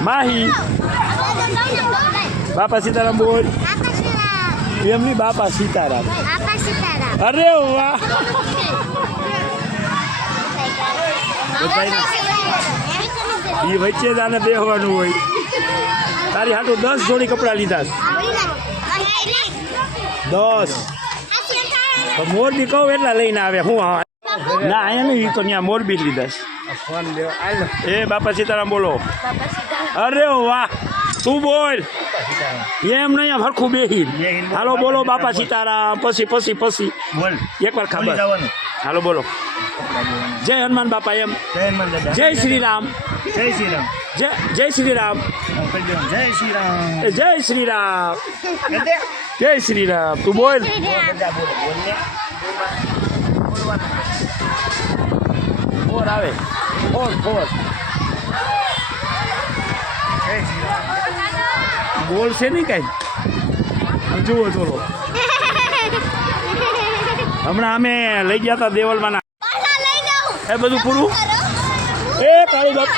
માહી બાપા સીતારામ બોલ. એમની બાપા સીતારામ. અરે વાહ. એ વચ્ચે જ આને બેહવાનું હોય. તારી હાટું 10 જોડી કપડાં લીધા. 10 મોરબી કહું એટલા લઈને આવે. હું ના અહીંયા નહીં, તો ત્યાં મોરબી લીધા. એ બાપા સીતારામ બોલો. અરે વાહ. તું બોલ. એમ નહીં, હરખું બેહી. હાલો બોલો બાપા સીતારામ. પછી બોલ એકવાર ખબર. હાલો બોલો. જય હનુમાન બાપા. એમ જય શ્રી રામ. જય શ્રી રામ. જય શ્રી રામ. જય શ્રી રામ. જય શ્રી રામ. તું બોલ. ફોર આવે. ફોર બોલશે નહીં કઈ. જુઓ ચોલો. હમણાં અમે લઈ ગયા હતા દેવલમાં. એ બધું પૂરું. એ કાળી બાપ.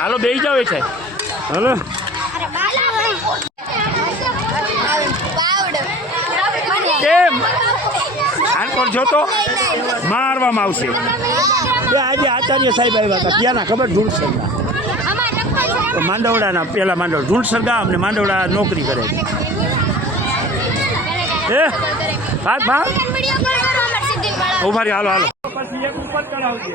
હાલો બેસી જાવ. એ છે હાલો. કેમ આનકોર જોતો મારવામાં આવશે. આજે આચાર્ય સાહેબ આવ્યા હતા. ત્યાંના ખબર ઢૂંઢસરના માંડવડાના. પેલા માંડવડા ઢૂંઢસર ગામ ને માંડવડા નોકરી કરે છે. એ ભાગ ઉભા રહ્યો. હાલો પછી એક ઉપર કરાવજે.